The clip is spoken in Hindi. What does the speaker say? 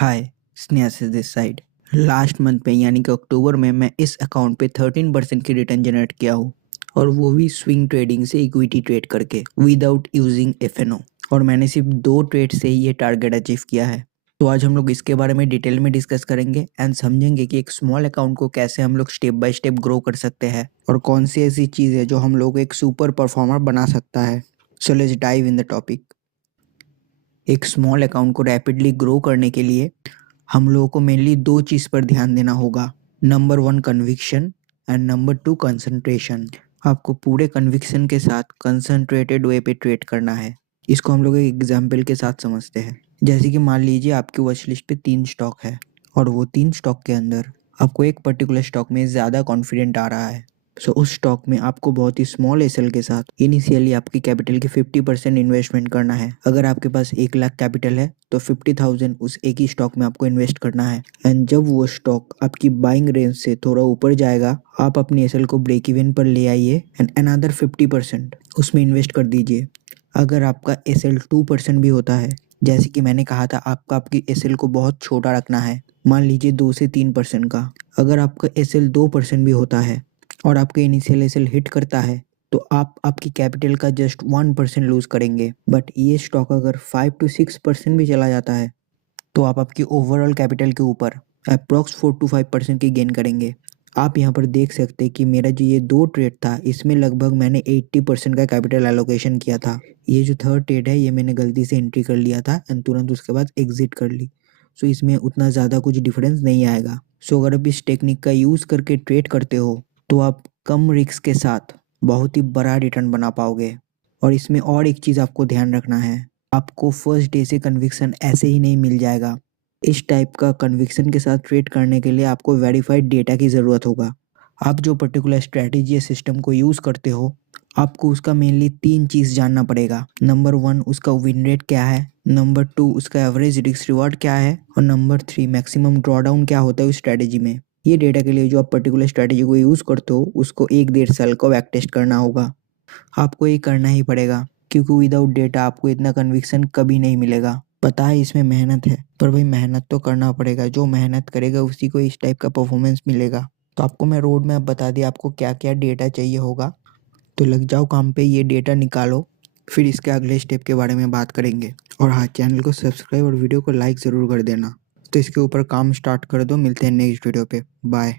Hi, Snehasis this side. Last month में यानी कि अक्टूबर में मैं इस अकाउंट पे 13% की रिटर्न जनरेट किया हूँ, और वो भी स्विंग ट्रेडिंग से इक्विटी ट्रेड करके विदाउट यूजिंग एफएनओ। और मैंने सिर्फ 2 ट्रेड से ही ये टारगेट अचीव किया है। तो आज हम लोग इसके बारे में डिटेल में डिस्कस करेंगे एंड समझेंगे कि एक स्मॉल अकाउंट को कैसे हम लोग स्टेप बाय स्टेप ग्रो कर सकते हैं और कौन सी ऐसी चीज़ है जो हम लोग एक सुपर परफॉर्मर बना सकता है। So let's dive in the topic. एक स्मॉल अकाउंट को रैपिडली ग्रो करने के लिए हम लोगों को मेनली 2 चीज़ पर ध्यान देना होगा। Number 1 conviction and number 2 concentration. आपको पूरे कन्विक्शन के साथ कंसंट्रेटेड वे पे ट्रेड करना है। इसको हम लोग एक एग्जाम्पल के साथ समझते हैं। जैसे कि मान लीजिए आपकी वॉच लिस्ट पे 3 स्टॉक है और वो 3 स्टॉक के अंदर आपको एक पर्टिकुलर स्टॉक में ज़्यादा कॉन्फिडेंट आ रहा है। सो उस स्टॉक में आपको बहुत ही स्मॉल एसएल के साथ इनिशियली आपकी कैपिटल की 50% इन्वेस्टमेंट करना है। अगर आपके पास 1 लाख कैपिटल है तो 50,000 उस एक ही स्टॉक में आपको इन्वेस्ट करना है। एंड जब वो स्टॉक आपकी बाइंग रेंज से थोड़ा ऊपर जाएगा, आप अपनी एसएल को ब्रेक इवन पर ले आइए एंड अनदर 50% उसमें इन्वेस्ट कर दीजिए। अगर आपका एसएल 2% भी होता है, जैसे कि मैंने कहा था आपकी एसएल को बहुत छोटा रखना है, मान लीजिए 2 से 3% का। अगर आपका एसएल 2% भी होता है और आपका इनिशियल एसएल हिट करता है तो आप आपकी कैपिटल का जस्ट 1% लूज करेंगे। बट ये स्टॉक अगर 5 to 6% भी चला जाता है तो आप आपकी ओवरऑल कैपिटल के ऊपर अप्रॉक्स 4 to 5% की गेन करेंगे। आप यहाँ पर देख सकते हैं कि मेरा जो ये 2 ट्रेड था इसमें लगभग मैंने 80% का कैपिटल एलोकेशन किया था। ये जो थर्ड ट्रेड है ये मैंने गलती से एंट्री कर लिया था एंड तुरंत उसके बाद एग्जिट कर ली। सो इसमें उतना ज़्यादा कुछ डिफरेंस नहीं आएगा। सो अगर आप इस टेक्निक का यूज़ करके ट्रेड करते हो तो आप कम रिस्क के साथ बहुत ही बड़ा रिटर्न बना पाओगे। और इसमें और एक चीज़ आपको ध्यान रखना है, आपको फर्स्ट डे से कन्विक्शन ऐसे ही नहीं मिल जाएगा। इस टाइप का कन्विक्शन के साथ ट्रेड करने के लिए आपको वेरीफाइड डेटा की ज़रूरत होगा। आप जो पर्टिकुलर स्ट्रैटेजी या सिस्टम को यूज़ करते हो, आपको उसका मेनली 3 चीज़ जानना पड़ेगा। नंबर 1 उसका विन रेट क्या है, नंबर 2 उसका एवरेज रिस्क रिवॉर्ड क्या है, और नंबर 3 मैक्सिमम ड्रॉडाउन क्या होता है उस स्ट्रैटेजी में। ये डेटा के लिए जो आप पर्टिकुलर स्ट्रैटेजी को यूज़ करते हो उसको 1-1.5 साल का बैक टेस्ट करना होगा। आपको ये करना ही पड़ेगा क्योंकि विदाउट डेटा आपको इतना कन्विक्शन कभी नहीं मिलेगा। पता है इसमें मेहनत है, पर भाई मेहनत तो करना पड़ेगा। जो मेहनत करेगा उसी को इस टाइप का परफॉर्मेंस मिलेगा। तो आपको मैं रोड मैप बता दिया आपको क्या क्या डेटा चाहिए होगा। तो लग जाओ काम पे, ये डेटा निकालो, फिर इसके अगले स्टेप के बारे में बात करेंगे। और हाँ, चैनल को सब्सक्राइब और वीडियो को लाइक ज़रूर कर देना। तो इसके ऊपर काम स्टार्ट कर दो। मिलते हैं नेक्स्ट वीडियो पे। बाय।